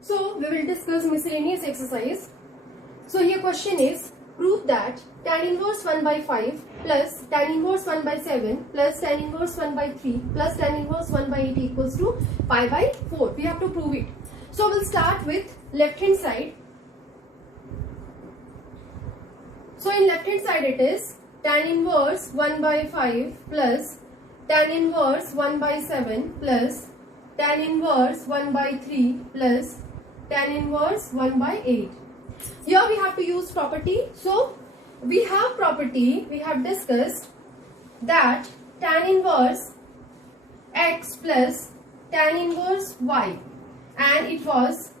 So we will discuss miscellaneous exercise. So here question is, prove that tan inverse 1 by 5 plus tan inverse 1 by 7 plus tan inverse 1 by 3 plus tan inverse 1 by 8 equals to pi by 4. We have to prove it. So we'll start with left hand side. So in left hand side it is tan inverse 1 by 5 plus tan inverse 1 by 7 plus tan inverse 1 by 3 plus tan inverse 1 by 8. Here we have to use property. So we have property, we have discussed that tan inverse x plus tan inverse y, and it was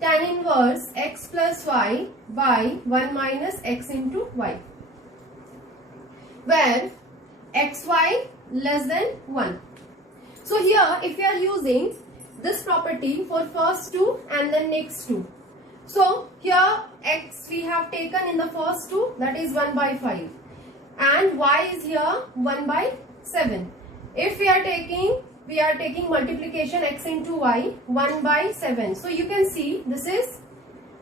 tan inverse x plus y by 1 minus x into y, where xy less than 1. So here if we are using this property for first two and then next two. So here x we have taken in the first two, that is 1 by 5, and y is here 1 by 7. If we are taking multiplication x into y, 1 by 7. So you can see this is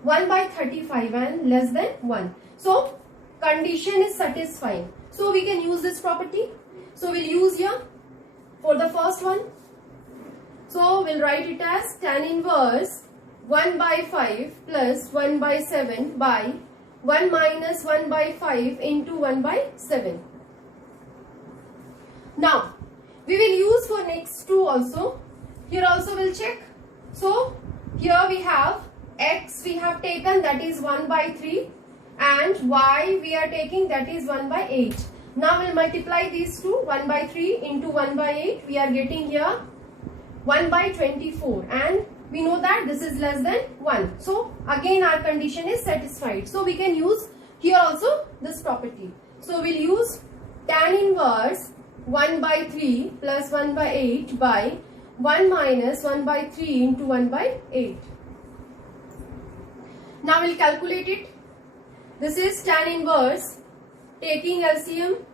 1 by 35 and less than 1. So condition is satisfied. So we can use this property. So we'll use here for the first one. So we'll write it as tan inverse 1 by 5 plus 1 by 7 by 1 minus 1 by 5 into 1 by 7. Now we will use for next two also. Here also we'll check. So here we have x we have taken, that is 1 by 3, and y we are taking, that is 1 by 8. Now we'll multiply these two, 1 by 3 into 1 by 8. We are getting here 1 by 24, and we know that this is less than 1. So again our condition is satisfied. So we can use here also this property. So we'll use tan inverse 1 by 3 plus 1 by 8 by 1 minus 1 by 3 into 1 by 8. Now we'll calculate it. This is tan inverse, taking LCM.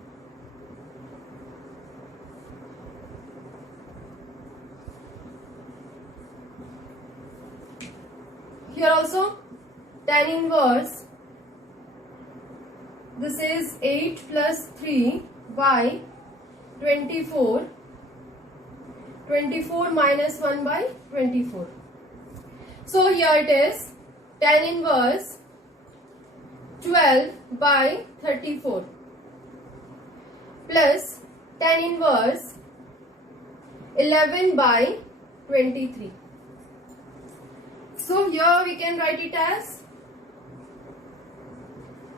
Here also tan inverse, this is 8 plus 3 by 24, 24 minus 1 by 24. So here it is tan inverse 12 by 34 plus tan inverse 11 by 23. So here we can write it as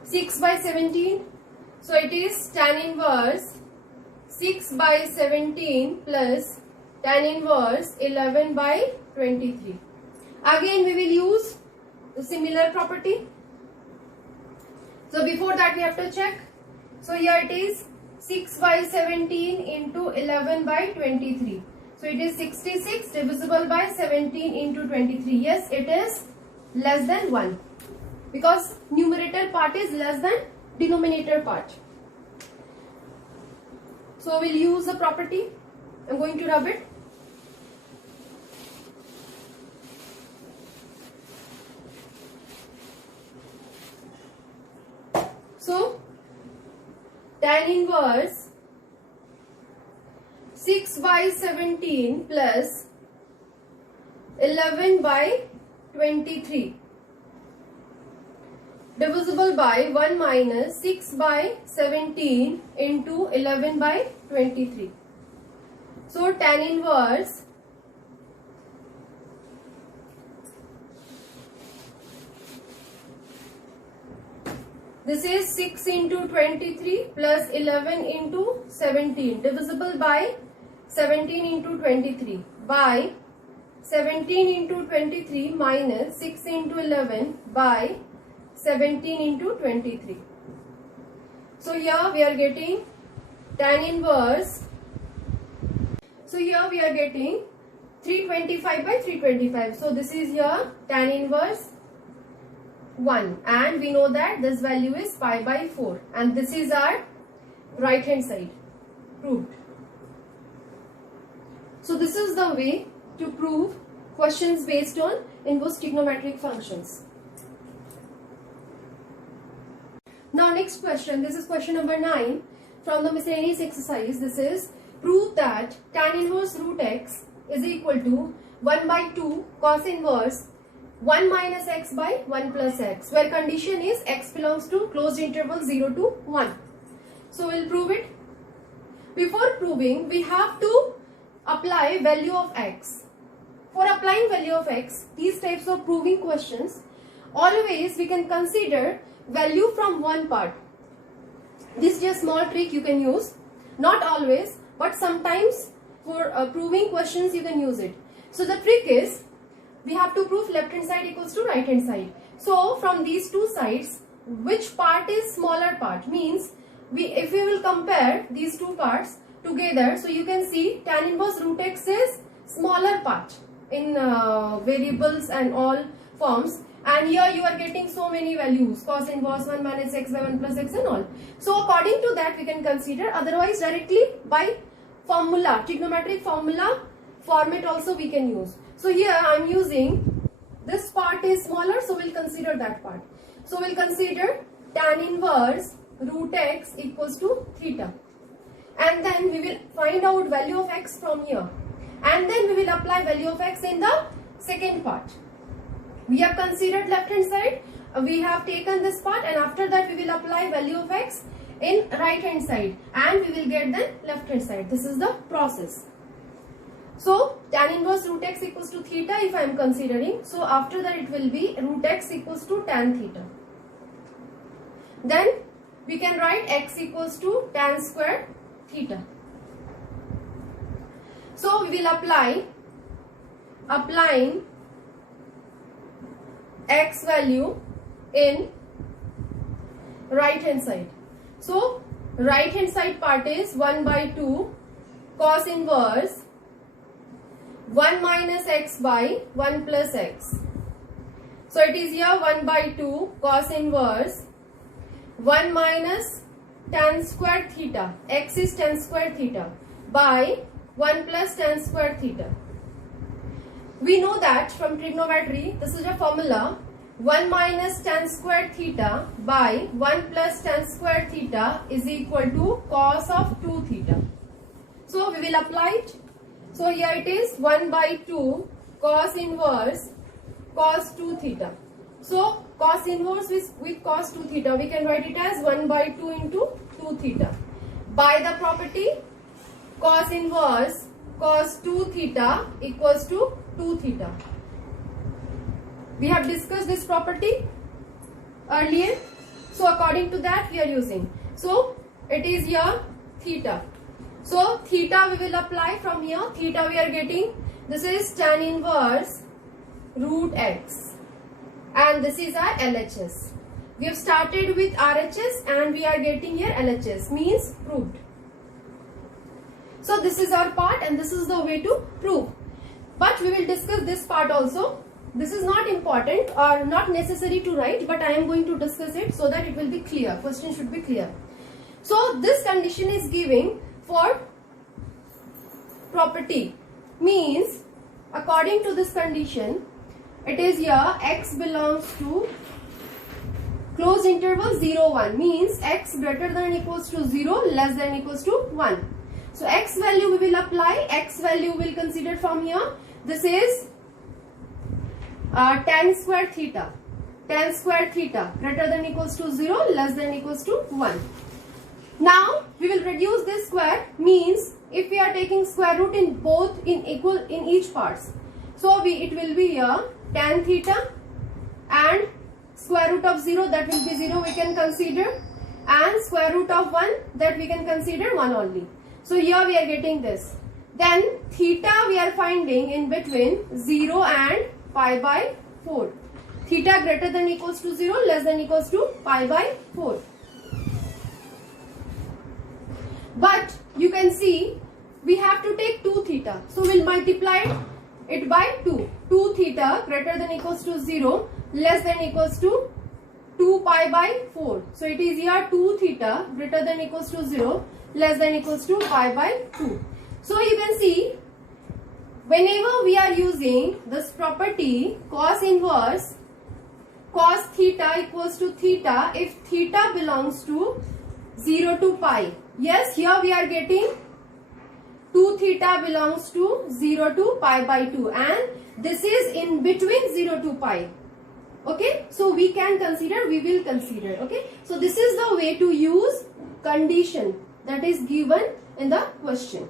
6 by 17. So it is tan inverse 6 by 17 plus tan inverse 11 by 23. Again we will use the similar property. So before that we have to check. So here it is 6 by 17 into 11 by 23. So it is 66 divisible by 17 into 23. Yes, it is less than 1, because numerator part is less than denominator part. So we'll use the property. I'm going to rub it. So tan inverse 6 by 17 plus 11 by 23 divisible by 1 minus 6 by 17 into 11 by 23. So tan inverse this is 6 into 23 plus 11 into 17 divisible by 17 into 23 by 17 into 23 minus 6 into 11 by 17 into 23. So here we are getting tan inverse. So here we are getting 325 by 325. So this is here tan inverse 1, and we know that this value is pi by 4, and this is our right hand side. Proved. So this is the way to prove questions based on inverse trigonometric functions. Now next question, this is question number 9 from the miscellaneous exercise. This is prove that tan inverse root x is equal to 1 by 2 cos inverse 1 minus x by 1 plus x, where condition is x belongs to closed interval 0 to 1. So we'll prove it. Before proving, we have to apply value of x. For applying value of x, these types of proving questions, always we can consider value from one part. This is a small trick you can use. Not always, but sometimes for proving questions you can use it. So the trick is, we have to prove left hand side equals to right hand side. So from these two sides, which part is smaller part? Means if we will compare these two parts together, so you can see tan inverse root x is smaller part in variables and all forms, and here you are getting so many values, cos inverse 1 minus x by 1 plus x and all. So according to that we can consider, otherwise directly by formula, trigonometric formula format also we can use. So here I am using, this part is smaller, so we'll consider that part. So we'll consider tan inverse root x equals to theta, and then we will find out value of x from here, and then we will apply value of x in the second part. We have considered left hand side, we have taken this part, and after that we will apply value of x in right hand side, and we will get the left hand side. This is the process. So tan inverse root x equals to theta if I am considering, so after that it will be root x equals to tan theta. Then we can write x equals to tan square theta. So we will applying x value in right hand side. So right hand side part is 1 by 2 cos inverse 1 minus x by 1 plus x. So it is here 1 by 2 cos inverse 1 minus tan square theta, x is tan square theta, by 1 plus tan square theta. We know that from trigonometry, this is a formula, 1 minus tan square theta by 1 plus tan square theta is equal to cos of 2 theta. So we will apply it. So here it is 1 by 2 cos inverse cos 2 theta. So cos inverse with cos 2 theta, we can write it as 1 by 2 into 2 theta. By the property cos inverse cos 2 theta equals to 2 theta. We have discussed this property earlier. So according to that we are using. So it is here theta. So theta we will apply from here. Theta we are getting, this is tan inverse root x, and this is our LHS. We have started with RHS and we are getting here LHS, means proved. So this is our part and this is the way to prove. But we will discuss this part also. This is not important or not necessary to write, but I am going to discuss it so that it will be clear. Question should be clear. So this condition is giving for property, means according to this condition, it is here x belongs to closed interval 0 1, means x greater than or equals to 0, less than or equals to 1. So x value we will apply, x value we will consider from here. This is tan square theta. Tan square theta greater than or equals to 0, less than or equals to 1. Now we will reduce this square, means if we are taking square root in both in each parts, so it will be here tan theta, and square root of 0, that will be 0 we can consider, and square root of 1, that we can consider 1 only. So here we are getting this. Then theta we are finding in between 0 and pi by 4. Theta greater than or equals to 0, less than or equals to pi by 4. But you can see we have to take 2 theta. So we will multiply it by 2. 2 theta greater than or equals to 0, less than or equals to 2 pi by 4. So it is here 2 theta greater than or equals to 0, less than or equals to pi by 2. So you can see whenever we are using this property cos inverse, cos theta equals to theta if theta belongs to 0 to pi. Yes, here we are getting 2 theta belongs to 0 to pi by 2 and this is in between 0 to pi. Okay, so we can consider, we will consider. Okay, so this is the way to use condition that is given in the question.